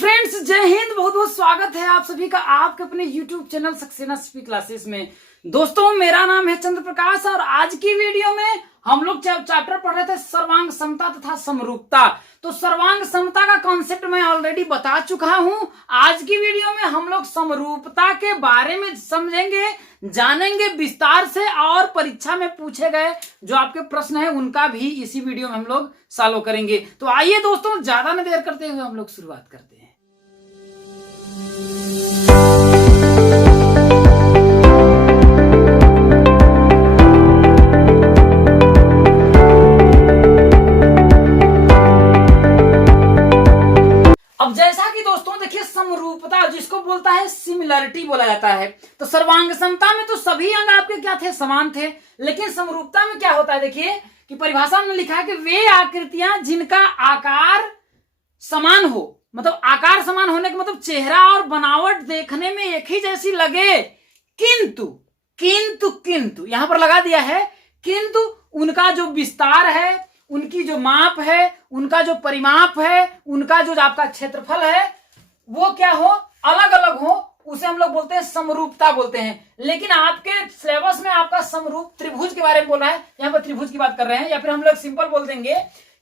Friends, जय हिंद। बहुत बहुत स्वागत है आप सभी का आपके अपने YouTube channel Saxena speak classes में। दोस्तों, मेरा नाम है चंद्र प्रकाश और आज की वीडियो में हम लोग चैप्टर पढ़ रहे थे सर्वांग समता तथा समरूपता। तो सर्वांग समता का कॉन्सेप्ट मैं ऑलरेडी बता चुका हूं। आज की वीडियो में हम लोग समरूपता के बारे में समझेंगे, जानेंगे विस्तार से, और परीक्षा में पूछे गए जो आपके प्रश्न है उनका भी इसी वीडियो में हम लोग सॉल्व करेंगे। तो आइए दोस्तों, ज्यादा न देर करते हुए हम लोग शुरुआत करते हैं। अब जैसा कि दोस्तों देखिए, समरूपता जिसको बोलता है सिमिलरिटी बोला जाता है। तो सर्वांग समता में तो सभी अंग आपके क्या थे, समान थे। लेकिन समरूपता में क्या होता है, देखिए कि परिभाषा में लिखा है कि वे आकृतियां जिनका आकार समान हो, मतलब आकार समान होने का मतलब चेहरा और बनावट देखने में एक ही जैसी लगे, किंतु किंतु किंतु यहां पर लगा दिया है, किंतु उनका जो विस्तार है, उनकी जो माप है, उनका जो परिमाप है, उनका जो आपका क्षेत्रफल है, वो क्या हो, अलग अलग हो, उसे हम लोग बोलते हैं समरूपता बोलते हैं। लेकिन आपके सिलेबस में आपका समरूप त्रिभुज के बारे में बोला है, यहां पर त्रिभुज की बात कर रहे हैं, या फिर हम लोग सिंपल बोल देंगे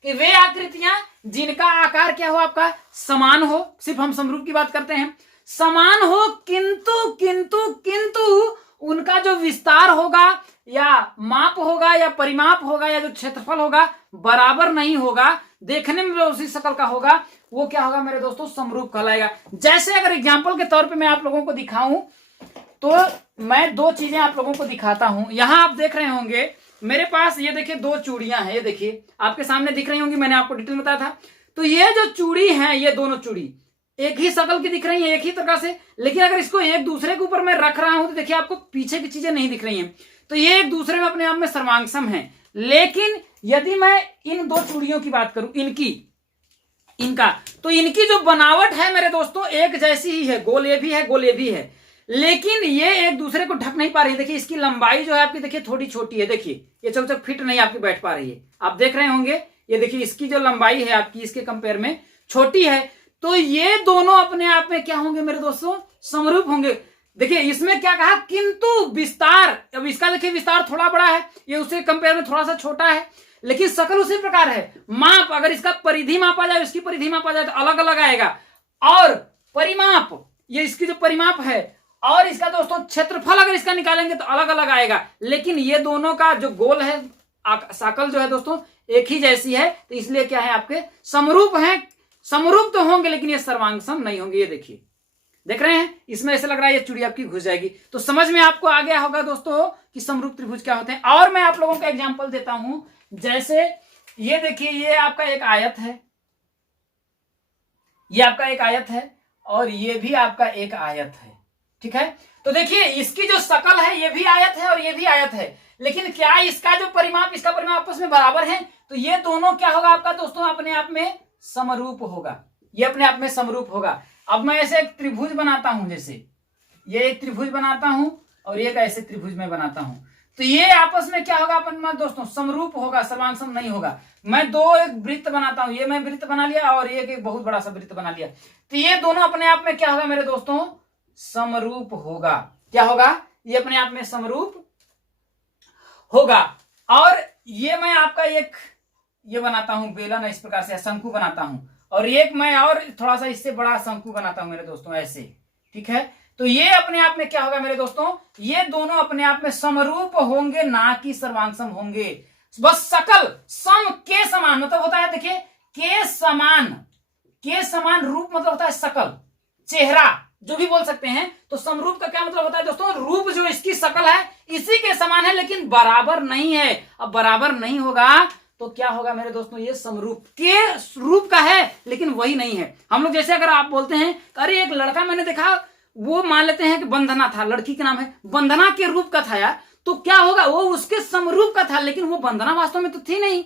कि वे आकृतियां जिनका आकार क्या हो, आपका समान हो। सिर्फ हम समरूप की बात करते हैं, समान हो, किंतु किंतु किंतु उनका जो विस्तार होगा या माप होगा या परिमाप होगा या जो क्षेत्रफल होगा बराबर नहीं होगा, देखने में उसी शकल का होगा, वो क्या होगा मेरे दोस्तों, समरूप कहलाएगा। जैसे अगर एग्जांपल के तौर पे मैं आप लोगों को दिखाऊं, तो मैं दो चीजें आप लोगों को दिखाता हूं। यहां आप देख रहे होंगे मेरे पास, ये देखिए दो चूड़ियां हैं, ये देखिए आपके सामने दिख रही होंगी, मैंने आपको डिटेल में बताया था। तो ये जो चूड़ी है, ये दोनों चूड़ी एक ही शकल की दिख रही है, एक ही तरह से। लेकिन अगर इसको एक दूसरे के ऊपर मैं रख रहा हूं तो देखिए आपको पीछे की चीजें नहीं दिख रही हैं। तो ये एक दूसरे में अपने आप में सर्वांगसम है। लेकिन यदि मैं इन दो चूड़ियों की बात करूं, इनका तो इनकी जो बनावट है मेरे दोस्तों एक जैसी ही है, गोल ये भी है, गोल ये भी है। लेकिन ये एक दूसरे को ढक नहीं पा रही है। देखिए इसकी लंबाई जो है आपकी, देखिए थोड़ी छोटी है, देखिए ये चौचक फिट नहीं आपकी बैठ पा रही है। आप देख रहे होंगे, ये देखिए इसकी जो लंबाई है आपकी इसके कंपेयर में छोटी है। तो ये दोनों अपने आप में क्या होंगे मेरे दोस्तों, समरूप होंगे। देखिए इसमें क्या कहा, किंतु विस्तार, अब इसका देखिए विस्तार थोड़ा बड़ा है, ये उससे कंपेयर में थोड़ा सा छोटा है, लेकिन शकल उसी प्रकार है। माप, अगर इसका परिधि मापा जाए, इसकी परिधि मापा जाए तो अलग अलग आएगा। और परिमाप, ये इसकी जो परिमाप है, और इसका दोस्तों क्षेत्रफल अगर इसका निकालेंगे तो अलग अलग आएगा। लेकिन ये दोनों का जो गोल है, शकल जो है दोस्तों एक ही जैसी है, तो इसलिए क्या है, आपके समरूप है। समरूप तो होंगे लेकिन ये सर्वांगसम नहीं होंगे। ये देखिए, देख रहे हैं, इसमें ऐसा लग रहा है ये चूड़ी आपकी घुस जाएगी। तो समझ में आपको आ गया होगा दोस्तों कि समरूप त्रिभुज क्या होते हैं। और मैं आप लोगों का एग्जांपल देता हूं, जैसे ये देखिए, ये आपका एक आयत है, ये आपका एक आयत है, और ये भी आपका एक आयत है, ठीक है। तो देखिए इसकी जो शकल है, ये भी आयत है और ये भी आयत है। लेकिन क्या इसका जो परिमाप, इसका परिमाप आपस में बराबर है? तो ये दोनों क्या होगा आपका दोस्तों, अपने आप में समरूप होगा। ये अपने आप में समरूप होगा। अब मैं ऐसे एक त्रिभुज बनाता हूं, जैसे ये एक त्रिभुज बनाता हूं और एक ऐसे त्रिभुज में बनाता हूं, तो ये आपस में क्या होगा अपन दोस्तों, समरूप होगा, सर्वांगसम नहीं होगा। मैं दो एक वृत्त बनाता हूं, ये मैं वृत्त बना लिया और ये एक बहुत बड़ा सा वृत्त बना लिया, तो ये दोनों अपने आप में क्या होगा मेरे दोस्तों, समरूप होगा। क्या होगा, ये अपने आप में समरूप होगा। और ये मैं आपका एक ये बनाता हूं बेलन, इस प्रकार से शंकु बनाता हूं, और एक मैं और थोड़ा सा इससे बड़ा शंकु बनाता हूं मेरे दोस्तों, ऐसे, ठीक है। तो ये अपने आप में क्या होगा मेरे दोस्तों, ये दोनों अपने आप में समरूप होंगे, ना कि सर्वांगसम होंगे। बस शकल सम के समान मतलब होता है, देखिए के समान रूप मतलब होता है शकल, चेहरा जो भी बोल सकते हैं। तो समरूप का क्या मतलब होता है दोस्तों, रूप जो इसकी शकल है इसी के समान है, लेकिन बराबर नहीं है। अब बराबर नहीं होगा तो क्या होगा मेरे दोस्तों, ये समरूप के रूप का है लेकिन वही नहीं है। हम लोग जैसे अगर आप बोलते हैं, अरे एक लड़का मैंने देखा, वो मान लेते हैं कि बंदना था, लड़की का नाम है, बंदना के रूप का था यार, तो क्या होगा, वो उसके समरूप का था, लेकिन वो बंदना वास्तव में तो थी नहीं।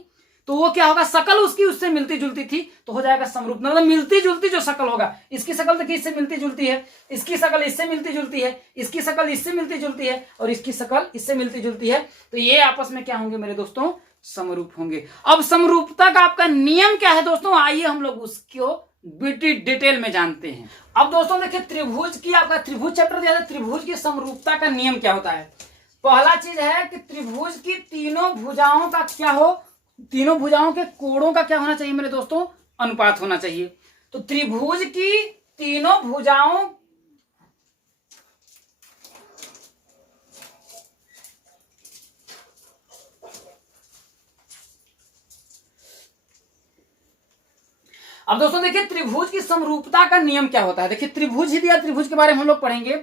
तो वो क्या होगा, शकल उसकी उससे मिलती जुलती थी, तो हो जाएगा समरूप। मतलब मिलती जुलती जो शकल होगा, इसकी शकल देखिए इससे मिलती जुलती है, इसकी शकल इससे मिलती जुलती है, इसकी शकल इससे मिलती जुलती है, और इसकी शकल इससे मिलती जुलती है, तो ये आपस में क्या होंगे मेरे दोस्तों, समरूप होंगे। अब समरूपता का आपका नियम क्या है दोस्तों, आइए हम लोग उसको डिटेल में जानते हैं। अब दोस्तों देखिए त्रिभुज की, आपका त्रिभुज चैप्टर दिया था, त्रिभुज की समरूपता का नियम क्या होता है। पहला चीज है कि त्रिभुज की तीनों भुजाओं का क्या हो, तीनों भुजाओं के कोणों का क्या होना चाहिए मेरे दोस्तों, अनुपात होना चाहिए। तो त्रिभुज की तीनों भुजाओं अब दोस्तों देखिए त्रिभुज की समरूपता का नियम क्या होता है। देखिए त्रिभुज ही दिया, त्रिभुज के बारे में हम लोग पढ़ेंगे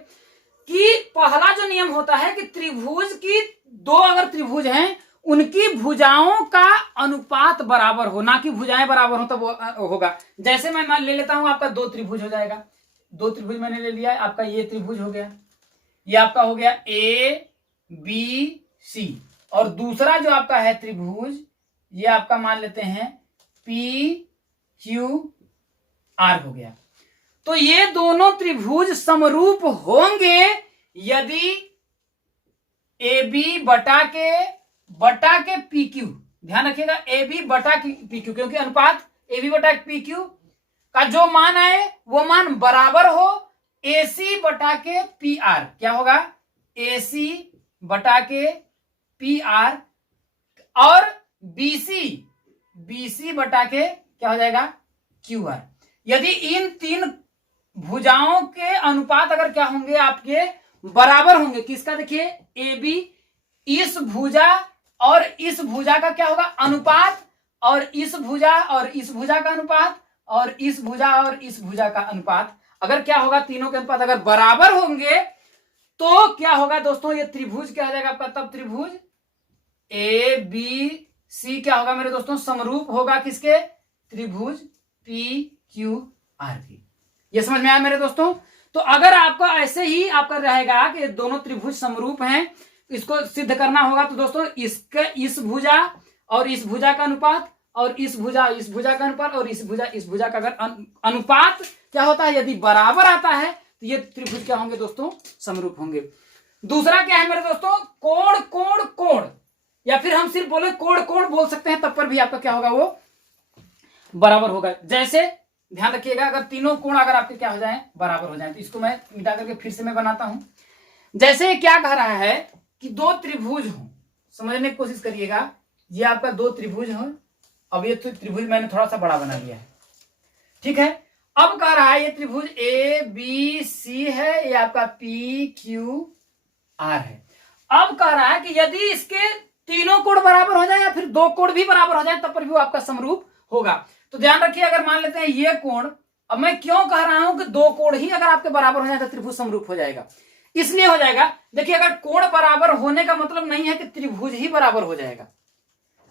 कि पहला जो नियम होता है कि त्रिभुज की दो अगर त्रिभुज हैं उनकी भुजाओं का अनुपात बराबर हो, ना कि भुजाएं बराबर हो तब वो होगा। जैसे मैं ले लेता हूं, आपका दो त्रिभुज हो जाएगा, दो त्रिभुज मैंने ले लिया, आपका ये त्रिभुज हो गया, ये आपका हो गया ए बी सी, और दूसरा जो आपका है त्रिभुज ये आपका मान लेते हैं पी क्यू आर हो गया। तो ये दोनों त्रिभुज समरूप होंगे यदि ए बी बटा के पी क्यू, ध्यान रखिएगा ए बी बटा पी क्यू, क्योंकि अनुपात ए बी बटा पी क्यू का जो मान आए वो मान बराबर हो ए सी बटा के पी आर, क्या होगा ए सी बटा के पी आर, और बीसी बटा के क्या हो जाएगा क्यू आर। यदि इन तीन भुजाओं के अनुपात अगर क्या होंगे आपके बराबर होंगे, किसका देखिए ए बी, इस भुजा और इस भुजा का क्या होगा अनुपात, और इस भुजा और इस भुजा का अनुपात, और इस भुजा और इस भुजा का अनुपात अगर क्या होगा, तीनों के अनुपात अगर बराबर होंगे तो क्या होगा दोस्तों, ये त्रिभुज क्या हो जाएगा आपका, तब त्रिभुज ए बी सी क्या होगा मेरे दोस्तों, समरूप होगा किसके, त्रिभुज पी क्यू आर की। ये समझ में आया मेरे दोस्तों। तो अगर आपको ऐसे ही आपका रहेगा कि दोनों त्रिभुज समरूप हैं, इसको सिद्ध करना होगा, तो दोस्तों इसका इस भुजा और इस भुजा का अनुपात, और इस भुजा का अनुपात, और इस भुजा का अगर अनुपात क्या होता है, यदि बराबर आता है तो ये त्रिभुज क्या होंगे दोस्तों, समरूप होंगे। दूसरा क्या है मेरे दोस्तों, कोण कोण कोण, या फिर हम सिर्फ बोले कोण कोण बोल सकते हैं, तब पर भी आपका क्या होगा, वो बराबर होगा। जैसे ध्यान रखिएगा, अगर तीनों कोण अगर आपके क्या हो जाए, बराबर हो जाए, तो इसको मैं मिटा करके फिर से मैं बनाता हूं। जैसे क्या कह रहा है कि दो त्रिभुज हो, समझने की कोशिश करिएगा, ये आपका दो त्रिभुज हो, अब ये त्रिभुज मैंने थोड़ा सा बड़ा बना लिया है, ठीक है। अब कह रहा है ये त्रिभुज ए बी सी है, ये आपका पी क्यू आर है। अब कह रहा है कि यदि इसके तीनों कोण बराबर हो जाए या फिर दो कोण भी बराबर हो जाए, तब पर भी वो आपका समरूप होगा। तो ध्यान रखिए, अगर मान लेते हैं ये कोण, अब मैं क्यों कह रहा हूं कि दो कोण ही अगर आपके बराबर हो जाए तो त्रिभुज समरूप हो जाएगा, इसलिए हो जाएगा। देखिए अगर कोण बराबर होने का मतलब नहीं है कि त्रिभुज ही बराबर हो जाएगा,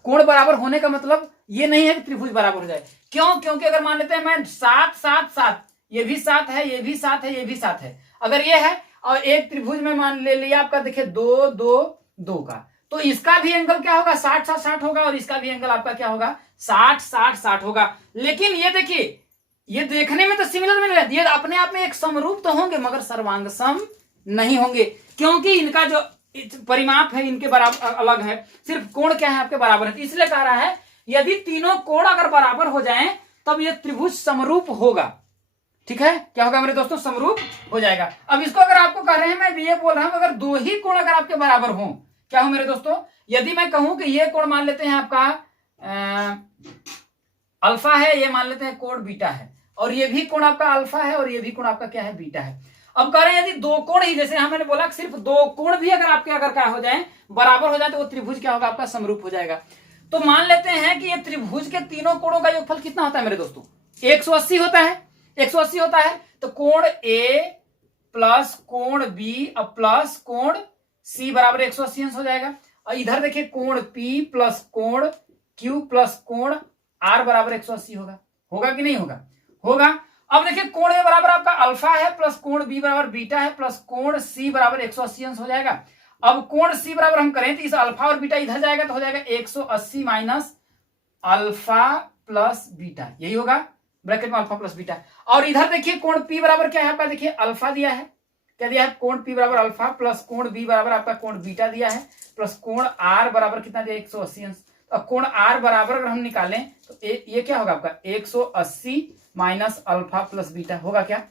कोण बराबर होने का मतलब ये नहीं है कि त्रिभुज बराबर हो जाए। क्यों, क्योंकि अगर मान लेते हैं मैं 7 7 7, ये भी 7 है, ये भी 7 है, ये भी 7 है, अगर ये है और एक त्रिभुज में मान ले लिया आपका देखिए 2 2 2 का, तो इसका भी एंगल क्या होगा, 60 60 60 होगा, और इसका भी एंगल आपका क्या होगा, 60 60 60 होगा। लेकिन ये देखिए, ये देखने में तो सिमिलर मिल रहा है, ये अपने आप में एक समरूप तो होंगे मगर सर्वांग सम नहीं होंगे, क्योंकि इनका जो परिमाप है इनके बराबर अलग है, सिर्फ कोण क्या है आपके बराबर है। इसलिए कह रहा है यदि तीनों कोण अगर बराबर हो जाएं तब ये त्रिभुज समरूप होगा, ठीक है। क्या होगा मेरे दोस्तों, समरूप हो जाएगा। अब इसको अगर आपको कह रहे हैं, मैं ये बोल रहा हूं अगर दो ही कोण अगर आपके बराबर हो, क्या हो मेरे दोस्तों, यदि मैं कहूं कि ये कोण मान लेते हैं आपका अल्फा है, ये मान लेते हैं कोण बीटा है, और ये भी कोण आपका अल्फा है, और ये भी कोण आपका क्या है, बीटा है। अब कह रहे हैं यदि दो कोण ही, जैसे मैंने बोला सिर्फ दो कोण भी अगर आपके अगर क्या हो जाए, बराबर हो जाए, तो वो त्रिभुज क्या होगा आपका, समरूप हो जाएगा। तो मान लेते हैं कि ये त्रिभुज के तीनों कोणों का योगफल कितना होता है मेरे दोस्तों, 180 होता है, 180 होता है। तो कोण ए प्लस कोण बी अब प्लस कोण सी बराबर 180 अंश हो जाएगा। और इधर देखिए कोण पी प्लस कोण क्यू प्लस कोण आर बराबर 180 होगा, होगा कि नहीं होगा, होगा। अब देखिए कोण ए बराबर आपका अल्फा है, प्लस कोण बी बराबर बीटा है, प्लस कोण सी बराबर 180 अंश हो जाएगा। अब कोण सी बराबर हम करें तो इस अल्फा और बीटा इधर जाएगा, तो हो जाएगा 180 माइनस अल्फा प्लस बीटा, यही होगा, ब्रैकेट में अल्फा प्लस बीटा। और इधर देखिए कोण पी बराबर क्या है आपका, देखिए अल्फा दिया है, क्या दिया है, कोण पी बराबर अल्फा प्लस कोण बी बराबर आपका कोण बीटा दिया है, प्लस कोण आर बराबर कितना दिया, 180 अंश। अब कोण आर बराबर अगर हम निकालें तो ये क्या होगा आपका 180 माइनस अल्फा प्लस बीटा होगा क्या,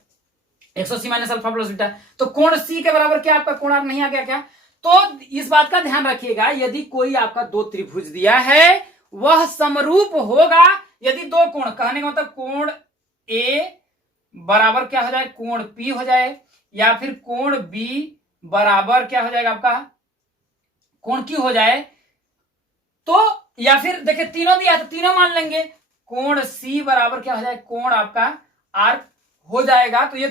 180 माइनस अल्फा प्लस बीटा। तो कोण सी के बराबर क्या आपका कोण आर नहीं आ गया क्या। तो इस बात का ध्यान रखिएगा, यदि कोई आपका दो त्रिभुज दिया है वह समरूप होगा यदि दो कोण, कहने का मतलब कोण ए बराबर क्या हो जाए, कोण पी हो जाए, या फिर कोण बी बराबर क्या हो जाएगा आपका, कोण क्यू हो जाए। तो या फिर देखिए तीनों दिया तो तीनों मान लेंगे, कोण सी बराबर क्या हो जाए, कोण आपका आर हो जाएगा। तो ये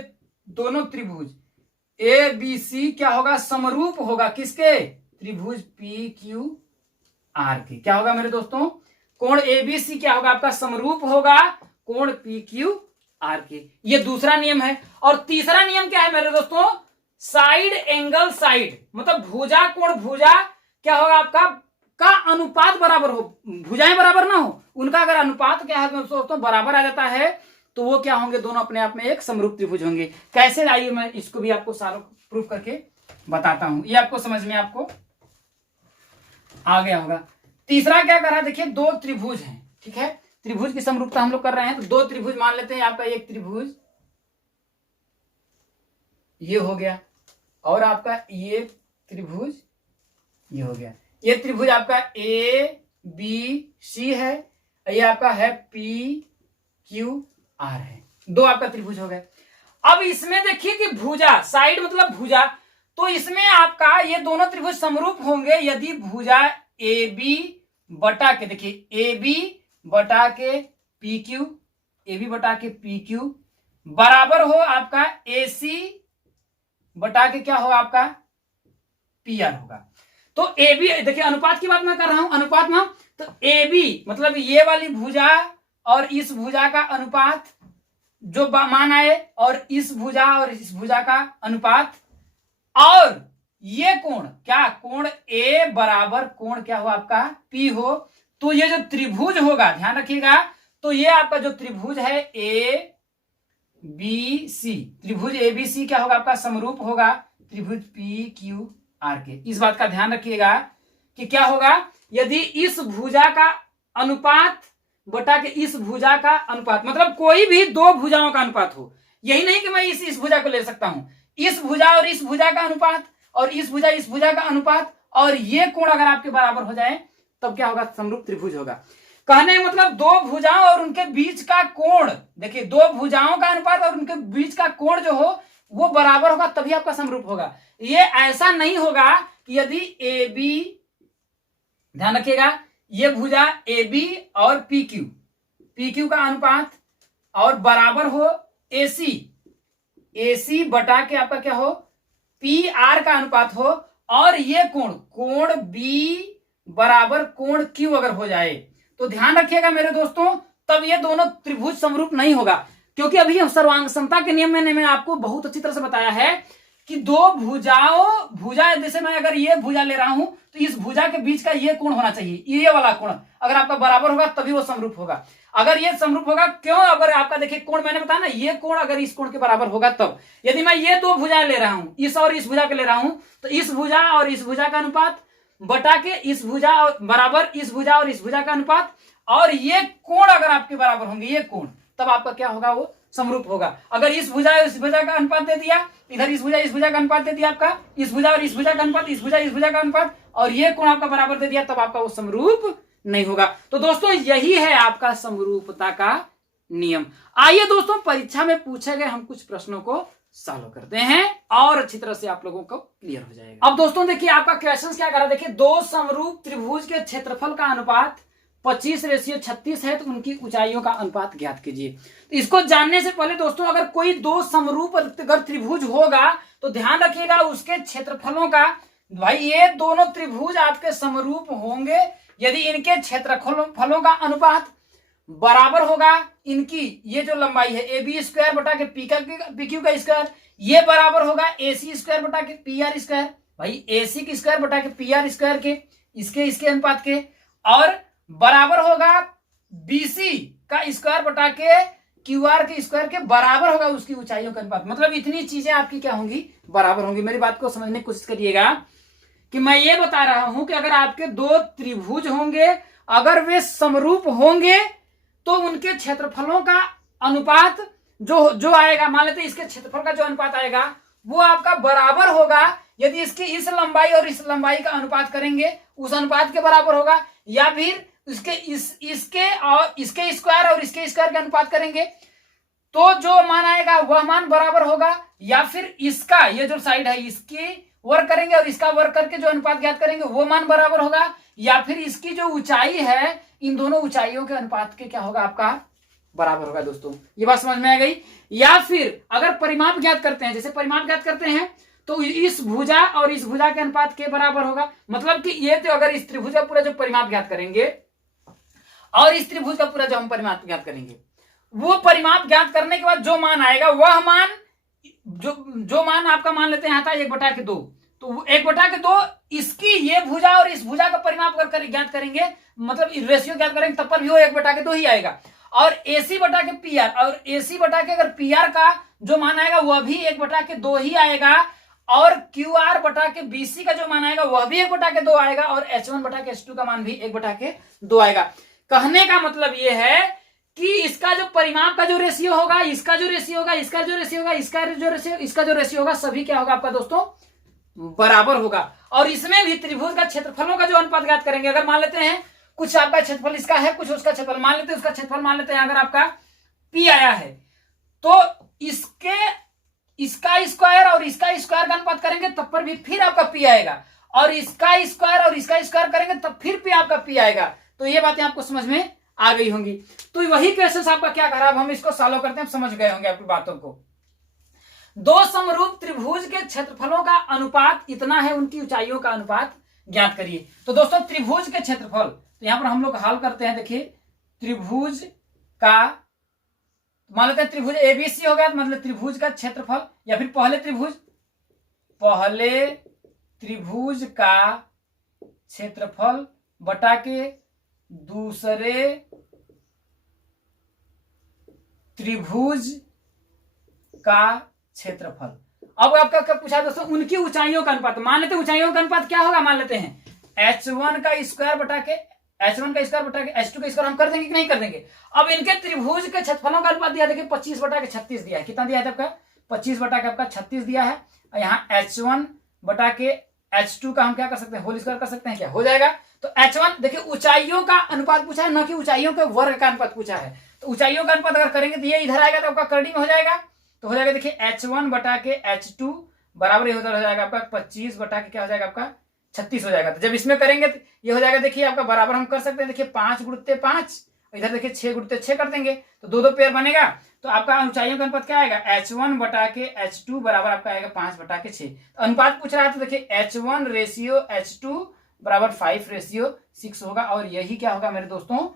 दोनों त्रिभुज ए बी सी क्या होगा, समरूप होगा किसके, त्रिभुज पी क्यू आर के। क्या होगा मेरे दोस्तों, कोण ए बी सी क्या होगा आपका, समरूप होगा कोण पी क्यू आर के। ये दूसरा नियम है। और तीसरा नियम क्या है मेरे दोस्तों, साइड एंगल साइड, मतलब भुजा कोण भुजा क्या होगा आपका का अनुपात बराबर हो, भुजाएं बराबर ना हो, उनका अगर अनुपात क्या है दोस्तों बराबर आ जाता है तो वो क्या होंगे, दोनों अपने आप में एक समरूप त्रिभुज होंगे। कैसे, आइए मैं इसको भी आपको सारा प्रूफ करके बताता हूं, ये आपको समझ में आपको आ गया होगा। तीसरा क्या कर रहा है, देखिए दो त्रिभुज हैं, ठीक है, त्रिभुज की समरूपता हम लोग कर रहे हैं। तो दो त्रिभुज मान लेते हैं, आपका एक त्रिभुज ये हो गया और आपका ये त्रिभुज ये हो गया। ये त्रिभुज आपका ए बी सी है, ये आपका है पी क्यू आर है, दो आपका त्रिभुज हो गए। अब इसमें देखिए कि भुजा, साइड मतलब भुजा, तो इसमें आपका ये दोनों त्रिभुज समरूप होंगे यदि भुजा ए बी बटा के, देखिए ए बी बटा के पी क्यू, ए बी बटा के पी क्यू बराबर हो आपका ए सी बटा के क्या होगा आपका पी आर होगा। तो ए बी, देखिए अनुपात की बात मैं कर रहा हूं, अनुपात में तो ए बी मतलब ये वाली भुजा और इस भुजा का अनुपात जो मान आए, और इस भुजा और इस भुजा का अनुपात, और ये कोण क्या, कोण ए बराबर कोण क्या हो आपका पी हो। तो ये जो त्रिभुज होगा ध्यान रखिएगा, तो ये आपका जो त्रिभुज है ए बी सी, त्रिभुज ए बी सी क्या होगा आपका समरूप होगा त्रिभुज पी क्यू आर के। इस बात का ध्यान रखिएगा कि क्या होगा, यदि इस भुजा का अनुपात बटा के इस भुजा का अनुपात, मतलब कोई भी दो भुजाओं का अनुपात हो, यही नहीं कि मैं इस भुजा को ले सकता हूं, इस भुजा और इस भुजा का अनुपात और इस भुजा का अनुपात, और ये कोण अगर आपके बराबर हो जाए तब क्या होगा, समरूप त्रिभुज होगा। कहने मतलब दो भुजाओं और उनके बीच का कोण, देखिए दो भुजाओं का अनुपात और उनके बीच का कोण जो हो वो बराबर होगा तभी आपका समरूप होगा। ये ऐसा नहीं होगा कि यदि ए बी, ध्यान रखिएगा, ये भुजा ए बी और पी क्यू का अनुपात और बराबर हो ए सी बटा के आपका क्या हो पी आर का अनुपात हो, और ये कोण बी बराबर कोण क्यू अगर हो जाए तो ध्यान रखिएगा मेरे दोस्तों, तब ये दोनों त्रिभुज समरूप नहीं होगा। क्योंकि अभी हम सर्वांग समता के नियम में मैंने आपको बहुत अच्छी तरह से बताया है कि दो भुजा, जैसे मैं अगर ये भुजा ले रहा हूं तो इस भुजा के बीच का ये कोण होना चाहिए, ये वाला कोण अगर आपका बराबर होगा तभी वो समरूप होगा। अगर ये समरूप होगा क्यों, अगर आपका देखिए कोण मैंने बताया ना, ये कोण अगर इस कोण के बराबर होगा तब। यदि मैं ये दो भुजाएं ले रहा हूं, इस और इस भुजा के ले रहा हूं, तो इस भुजा और इस भुजा का अनुपात बटा के इस भुजा और बराबर इस भुजा और इस भुजा का अनुपात, और ये कोण अगर आपके बराबर होंगे, ये कोण, तब आपका क्या होगा, वो समरूप होगा। अगर इस भुजा और इस भुजा का अनुपात दे दिया, इधर इस भुजा का अनुपात दे दिया आपका, इस भुजा और इस भुजा का अनुपात, इस भुजा का अनुपात, और ये कोण आपका बराबर दे दिया, तब आपका वो समरूप नहीं होगा। तो दोस्तों यही है आपका समरूपता का नियम। आइए दोस्तों परीक्षा में पूछे गए हम कुछ प्रश्नों को सॉल्व करते हैं और अच्छी तरह से आप लोगों को क्लियर हो जाएगा। अब दोस्तों देखिए आपका क्वेश्चन क्या कर रहा है, देखिए दो समरूप त्रिभुज के क्षेत्रफल का अनुपात 25:36 है, तो उनकी ऊंचाइयों का अनुपात ज्ञात कीजिए। तो इसको जानने से पहले दोस्तों, अगर कोई दो समरूप अगर त्रिभुज होगा तो ध्यान रखिएगा उसके क्षेत्रफलों का, भाई ये दोनों त्रिभुज आपके समरूप होंगे यदि इनके क्षेत्रफलों का अनुपात बराबर होगा, इनकी ये जो लंबाई है ए बी स्क्वायर बटा के पी क्यू का स्क्वायर, ये बराबर होगा ए सी स्क्वायर बटा के पी आर स्क्वायर, भाई ए सी की स्क्वायर बटा के पी आर स्क्वायर के इसके अनुपात के, और बराबर होगा बीसी का स्क्वायर बटा के क्यू आर के स्क्वायर के बराबर होगा उसकी ऊंचाइयों का अनुपात। मतलब इतनी चीजें आपकी क्या होंगी, बराबर होंगी। मेरी बात को समझने की कोशिश करिएगा कि मैं ये बता रहा हूं कि अगर आपके दो त्रिभुज होंगे, अगर वे समरूप होंगे तो उनके क्षेत्रफलों का अनुपात जो आएगा, मान लेते हैं इसके क्षेत्रफल का जो अनुपात आएगा वो आपका बराबर होगा यदि इसकी इस लंबाई और इस लंबाई का अनुपात करेंगे उस अनुपात के बराबर होगा, या फिर इसके और इसके स्क्वायर और इसके स्क्वायर के अनुपात करेंगे तो जो मान आएगा वह मान बराबर होगा, या फिर इसका ये जो साइड है इसकी वर्क करेंगे और इसका वर्क करके जो अनुपात ज्ञात करेंगे वो मान बराबर होगा, या फिर इसकी जो ऊंचाई है इन दोनों ऊंचाइयों के अनुपात के क्या होगा आपका बराबर होगा। दोस्तों ये बात समझ में आ गई। या फिर अगर परिमाप ज्ञात करते हैं, जैसे परिमाप ज्ञात करते हैं तो इस भुजा और इस भुजा के अनुपात के बराबर होगा, मतलब कि ये तो अगर इस त्रिभुज का पूरा जो परिमाप ज्ञात करेंगे और इस त्रिभुज का पूरा जो हम परिमाप ज्ञात करेंगे वो परिमाप ज्ञात करने के बाद जो मान आएगा वह मान जो मान आपका मान लेते हैं आता है 1/2, तो 1/2 इसकी ये भुजा और इस भुजा का परिमाप कर ज्ञात करेंगे, मतलब रेशियो ज्ञात करेंगे तब पर भी वो 1/2 ही आएगा। और AC बटा के PR और AC बटा के अगर PR का जो मान आएगा वह भी 1/2 ही आएगा, और QR बटा के BC का जो मान आएगा वह भी 1/2 आएगा, और H1 बटा के H2 का मान भी 1/2 आएगा। कहने का मतलब ये है कि इसका जो परिमाप का जो रेशियो होगा, इसका जो रेशियो होगा, इसका जो रेशियो होगा, इसका जो रेशियो होगा, सभी क्या होगा आपका दोस्तों बराबर होगा। और इसमें भी त्रिभुज का क्षेत्रफलों का जो अनुपात ज्ञात करेंगे, अगर मान लेते हैं कुछ आपका क्षेत्रफल इसका है कुछ उसका क्षेत्रफल, मान लेते हैं उसका क्षेत्रफल मान लेते हैं अगर आपका P आया है तो इसका स्क्वायर और इसका स्क्वायर का अनुपात करेंगे तब पर भी फिर आपका P आएगा, और इसका स्क्वायर और इसका स्क्वायर करेंगे तब फिर भी आपका P आएगा। तो ये बातें आपको समझ में आ गई होंगी। तो वही क्वेश्चन आपका क्या कर रहा है, हम इसको सॉल्व करते हैं, समझ गए होंगे आपकी बातों को। दो समरूप त्रिभुज के क्षेत्रफलों का अनुपात इतना है, उनकी ऊंचाइयों का अनुपात ज्ञात करिए। तो दोस्तों त्रिभुज के क्षेत्रफल, तो यहां पर हम लोग हल करते हैं। देखिए त्रिभुज का मान लेते हैं त्रिभुज ABC हो गया, मतलब त्रिभुज का क्षेत्रफल, या फिर पहले त्रिभुज का क्षेत्रफल बटा के दूसरे त्रिभुज का क्षेत्रफल। अब आपका क्या पूछा दोस्तों, उनकी ऊंचाइयों का अनुपात। मान लेते हैं ऊंचाइयों का अनुपात क्या होगा, मान लेते हैं H1 का स्क्वायर बटा के H2 का स्क्वायर हम कर देंगे कि नहीं कर देंगे। अब इनके त्रिभुज के क्षेत्रफलों का अनुपात दिया, देखिए 25 बटा के 36 दिया है। कितना दिया है आपका 25 बटा के आपका 36 दिया है। यहाँ H1 बटा के H2 का हम क्या कर सकते हैं, होल स्क्वायर कर सकते हैं, क्या हो जाएगा। तो H1 देखिए ऊंचाइयों का अनुपात पूछा है, न कि ऊंचाइयों के वर्ग का अनुपात पूछा है। तो ऊंचाइयों का अनुपात अगर करेंगे तो ये इधर आएगा तो आपका करड़ी में हो जाएगा, तो हो जाएगा देखिए H1 बटा के H2 बराबर हो जाएगा आपका 25 बटा के क्या हो जाएगा आपका 36 हो जाएगा। तो जब इसमें करेंगे तो ये हो जाएगा, देखिए आपका बराबर हम कर सकते हैं, देखिए 5 गुणित 5, इधर देखिए 6 गुणित 6 कर देंगे तो 2 पेयर बनेगा। तो आपका ऊंचाइयों का अनुपात क्या आएगा, H1 बटा के H2 बराबर आपका आएगा 5 बटा के 6। तो अनुपात पूछ रहा है तो देखिए H1 रेशियो H2 बराबर 5:6 होगा, और यही क्या होगा मेरे दोस्तों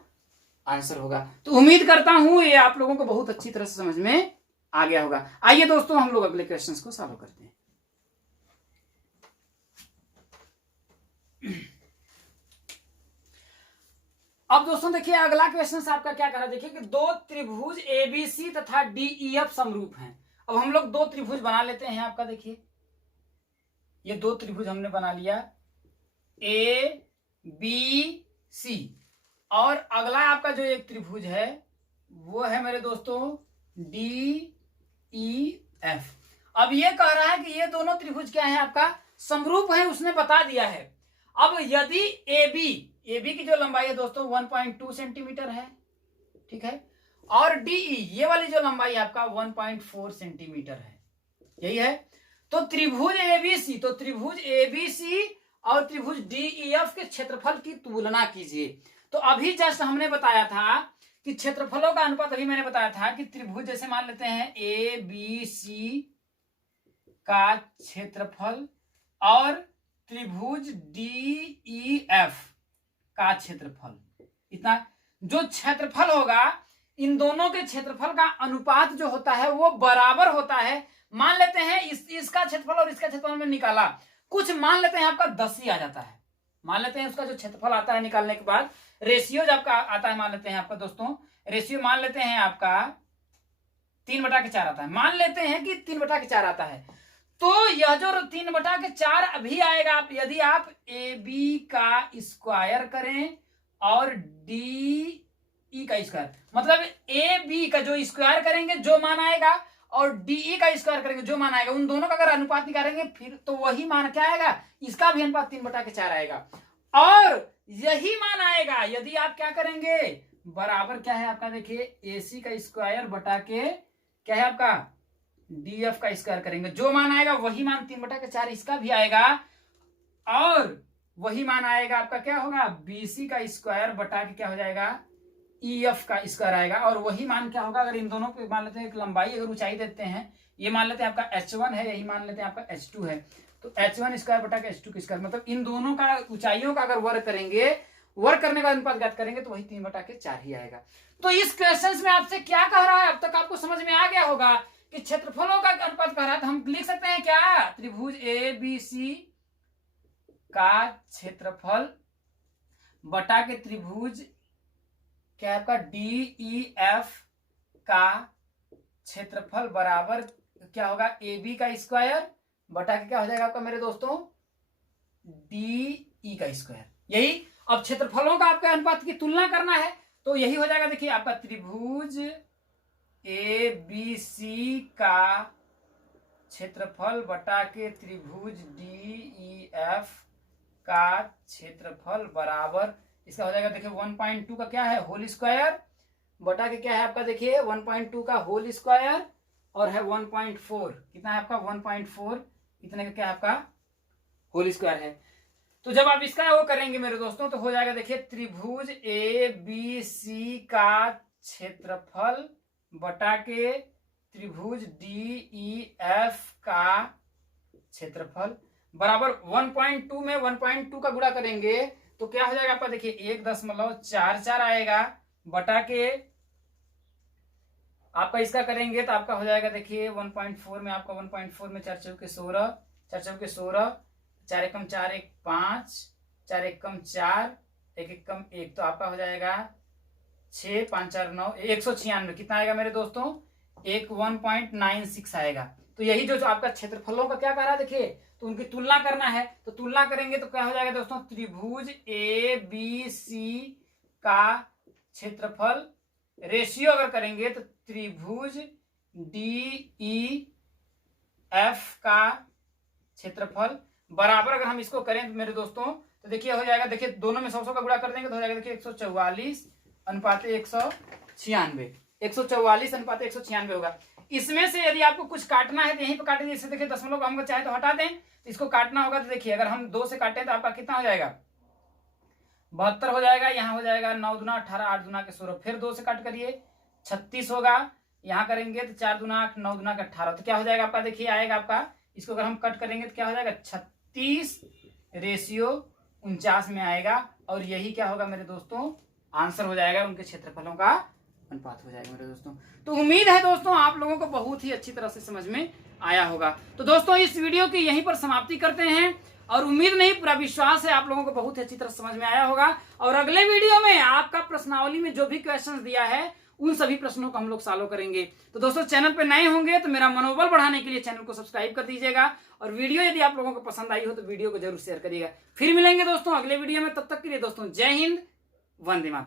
आंसर होगा। तो उम्मीद करता हूं ये आप लोगों को बहुत अच्छी तरह से समझ में आ गया होगा। आइए दोस्तों हम लोग अगले क्वेश्चंस को सॉल्व करते हैं। अब दोस्तों देखिए अगला क्वेश्चन आपका क्या कर रहा है, देखिए कि दो त्रिभुज ABC तथा DEF समरूप हैं। अब हम लोग दो त्रिभुज बना लेते हैं आपका। देखिए ये दो त्रिभुज हमने बना लिया ABC, और अगला आपका जो एक त्रिभुज है वो है मेरे दोस्तों DEF। अब ये कह रहा है कि ये दोनों त्रिभुज क्या है आपका समरूप है, उसने बता दिया है। अब यदि AB की जो लंबाई है दोस्तों 1.2 सेंटीमीटर है, ठीक है, और DE ये वाली जो लंबाई आपका 1.4 सेंटीमीटर है, यही है। तो त्रिभुज ABC और त्रिभुज DEF के क्षेत्रफल की तुलना कीजिए। तो अभी जस्ट हमने बताया था कि क्षेत्रफलों का अनुपात, अभी मैंने बताया था कि त्रिभुज जैसे मान लेते हैं ABC का क्षेत्रफल और त्रिभुज DEF का क्षेत्रफल, इतना जो क्षेत्रफल होगा इन दोनों के क्षेत्रफल का अनुपात जो होता है वो बराबर होता है। मान लेते हैं इसका क्षेत्रफल और इसका क्षेत्रफल में निकाला, कुछ मान लेते हैं आपका 10 ही आ जाता है। मान लेते हैं उसका जो क्षेत्रफल आता है निकालने के बाद रेशियो जब आपका आता है, मान लेते हैं आपका दोस्तों रेशियो मान लेते हैं आपका 3/4 आता है। मान लेते हैं कि 3/4 आता है, तो यह जो 3/4 अभी आएगा। आप यदि आप AB का स्क्वायर करें और ई का स्क्वायर, मतलब ए बी का जो स्क्वायर करेंगे जो मान आएगा और डीई का स्क्वायर करेंगे जो मान आएगा, उन दोनों का अगर अनुपात निकालेंगे फिर तो वही मान क्या आएगा, इसका भी अनुपात 3/4 आएगा। और यही मान आएगा यदि आप क्या करेंगे, बराबर क्या है आपका, देखिए एसी का स्क्वायर बटा के क्या है आपका डीएफ का स्क्वायर करेंगे, जो मान आएगा वही मान 3/4 इसका भी आएगा। और वही मान आएगा आपका क्या होगा, बीसी का स्क्वायर बटा के क्या हो जाएगा ईएफ का स्क्वायर आएगा। और वही मान क्या होगा, अगर इन दोनों को मान लेते हैं एक लंबाई अगर ऊंचाई देते हैं, ये मान लेते हैं आपका h1 है, यही मान लेते हैं आपका h2 है, तो h1 स्क्वायर बटा के h2 स्क्वायर, मतलब इन दोनों का ऊंचाइयों का अगर वर्ग करेंगे, वर्ग करने का अनुपात ज्ञात करेंगे तो वही 3/4 ही आएगा। तो इस क्वेश्चन में आपसे क्या कह रहा है, अब तक आपको समझ में आ गया होगा कि क्षेत्रफलों का अनुपात कह रहा है, तो हम लिख सकते हैं क्या, त्रिभुज ए बी सी का क्षेत्रफल बटा के त्रिभुज क्या है आपका डी ई एफ का क्षेत्रफल बराबर क्या होगा ए बी का स्क्वायर बटा के क्या हो जाएगा आपका मेरे दोस्तों डी ई का स्क्वायर। यही अब क्षेत्रफलों का आपका अनुपात की तुलना करना है तो यही हो जाएगा, देखिए आपका त्रिभुज ए बी सी का क्षेत्रफल बटा के त्रिभुज डी ई एफ का क्षेत्रफल बराबर इसका हो जाएगा, देखिए 1.2 का क्या है होल स्क्वायर बटा के क्या है आपका, देखिए 1.2 का होल स्क्वायर और है 1.4, कितना है आपका 1.4, इतने का क्या है आपका होल स्क्वायर है। तो जब आप इसका वो करेंगे मेरे दोस्तों तो हो जाएगा, देखिए त्रिभुज ए बी सी का क्षेत्रफल बटा के त्रिभुज डी ई एफ का क्षेत्रफल बराबर 1.2 में 1.2 का गुणा करेंगे तो क्या हो जाएगा आपका, देखिए 1.44 आएगा बटा के आपका इसका करेंगे तो आपका हो जाएगा, देखिए 1.4 में आपका 1.4 में 4 चौके 16, 4 चौके 16, 4 एकम 4 1 5, 4 एकम 4 1 एकम 1, तो आपका हो जाएगा 6 5 4 9 196, कितना आएगा मेरे दोस्तों 1.96 आएगा। तो यही जो आपका क्षेत्रफलों का क्या कह रहा है, देखिए तो उनकी तुलना करना है, तो तुलना करेंगे तो क्या हो जाएगा दोस्तों, त्रिभुज ए बी सी का क्षेत्रफल रेशियो अगर करेंगे तो त्रिभुज डी ई एफ का क्षेत्रफल बराबर अगर हम इसको करें तो मेरे दोस्तों तो देखिए हो जाएगा, देखिए दोनों में 100 का गुणा कर देंगे तो हो जाएगा, देखिए 144 अनुपात 196, 144 अनुपात 196 होगा। इसमें से यदि आपको कुछ काटना है तो यहीं पर काटेंगे, इससे देखिए दशमलव हम चाहे तो हटा दें, तो इसको काटना होगा तो देखिए अगर हम 2 से काटें तो आपका कितना हो जाएगा 72 हो जाएगा, यहाँ हो जाएगा 9 दूना 18 8 दूना के 16, फिर 2 से काट करिए 36 होगा, यहाँ करेंगे तो 4 दूना 8 9 दूना के 18, तो क्या हो जाएगा आपका, देखिए आएगा आपका, इसको अगर हम कट करेंगे तो क्या हो जाएगा 36:49 में आएगा। और यही क्या होगा मेरे दोस्तों आंसर हो जाएगा, उनके क्षेत्रफलों का अनुपात हो जाएगा मेरे दोस्तों। तो उम्मीद है दोस्तों आप लोगों को बहुत ही अच्छी तरह से समझ में आया होगा। तो दोस्तों इस वीडियो की यहीं पर समाप्ति करते हैं और उम्मीद नहीं पूरा विश्वास है आप लोगों को बहुत ही अच्छी तरह समझ में आया होगा। और अगले वीडियो में आपका प्रश्नावली में जो भी क्वेश्चन दिया है उन सभी प्रश्नों को हम लोग सॉल्व करेंगे। तो दोस्तों चैनल पे नए होंगे तो मेरा मनोबल बढ़ाने के लिए चैनल को सब्सक्राइब कर दीजिएगा और वीडियो यदि आप लोगों को पसंद आई हो तो वीडियो को जरूर शेयर करिएगा। फिर मिलेंगे दोस्तों अगले वीडियो में, तब तक के लिए दोस्तों जय हिंद, वंदे मातरम।